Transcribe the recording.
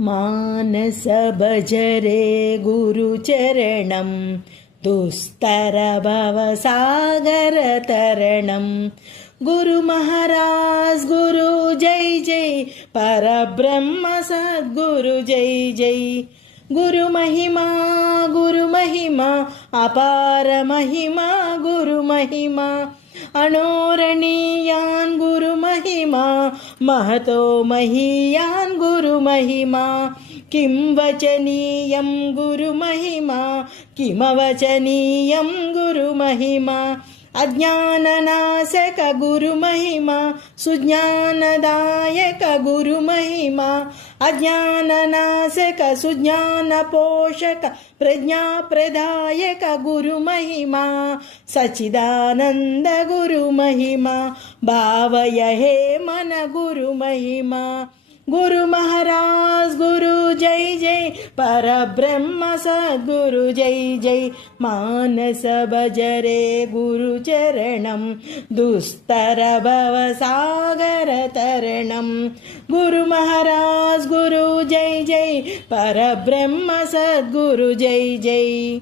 मानस भजरे गुरुचरणं दुस्तर भवसागर तरणं। गुरु महाराज गुरु जय जय, परब्रह्म सद्गुरु जय जय। गुरु महिमा अपार महिमा गुरु महिमा। अणोरणीयान् गुरु महिमा, महतो महीयान् गुरु महिमा। किं वचनीयं गुरु महिमा, किमवचनीयं गुरु महिमा। अज्ञाननाशक गुरु महिमा, सुज्ञानदायक गुरु महिमा। अज्ञाननाशक सुज्ञानपोषक प्रज्ञाप्रदायक गुरु महिमा। सच्चिदानंद गुरु महिमा, भावय हे मन गुरु महिमा। गुरु महाराज गुरु जय जय, परब्रह्म सद्गुरु जय जय। मानस भजरे गुरु चरणं, दुस्तर भवसागर तरणं। गुरु महाराज गुरु जय जय, परब्रह्म सद्गुरु जय जय।